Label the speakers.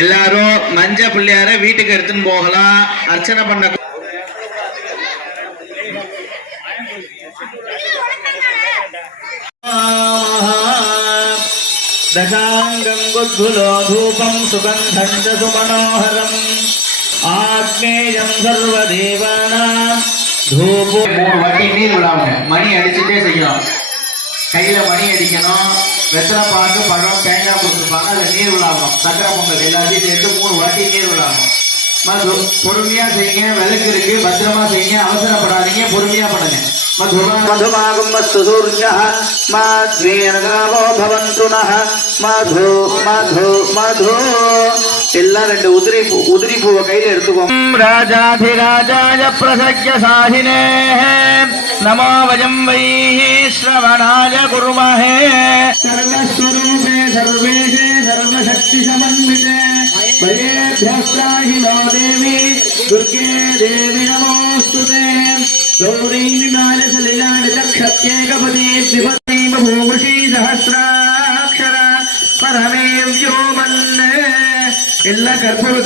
Speaker 1: எல்லாரும் மஞ்ச பிள்ளையார வீட்டுக்கு எடுத்துன்னு போகலாம் அர்ச்சனை பண்ண
Speaker 2: दशाङ्गम् गुद्भुलो धूपम् सुगन्धम् च सुमनोहरम् आग्नेयम् सर्वदेवानाम् धूपो
Speaker 1: மூணு வாட்டி நீர் விடாம மணி அடிச்சுட்டே செய்யணும் கையில மணி அடிக்கணும் வெத்தலை பாக்கு பழம் தேங்காய் கொடுத்துருப்பாங்க. அதில் நீர் விழாகணும் சக்கரை பொங்கல் எல்லாத்தையும் சேர்த்து மூணு வாட்டி நீர் விழாகணும் மது பொறுமையாக செய்யுங்க. விளக்கு இருக்கு. பத்திரமா செய்யுங்க. அவசரப்படாதீங்க. பொறுமையாக பண்ணுங்க.
Speaker 2: மதுமாகும் மத்சூர்யா மாத்வீர்காமோ பவந்து நஹ மது மது மது. எல்லாம் ரெண்டு உதிரி பூ உதிரி பூவை கையில் எடுத்துக்கோங்க ராஜாதிராஜாய பிரசக்ய சாதினே नमो वयं वैः श्रवणाय कुर्महे सर्वस्वरूपे सर्वेशे सर्वशक्तिसमन्विते वयेभ्यस्त्राहि नो देवी दुर्गे देवि नमोऽस्तु ते गौरीलिलालसलिलानितक्षत्येकपदे बभूवृषि सहस्राक्षरा परमे व्योमन् इल्ल कर्पुरुत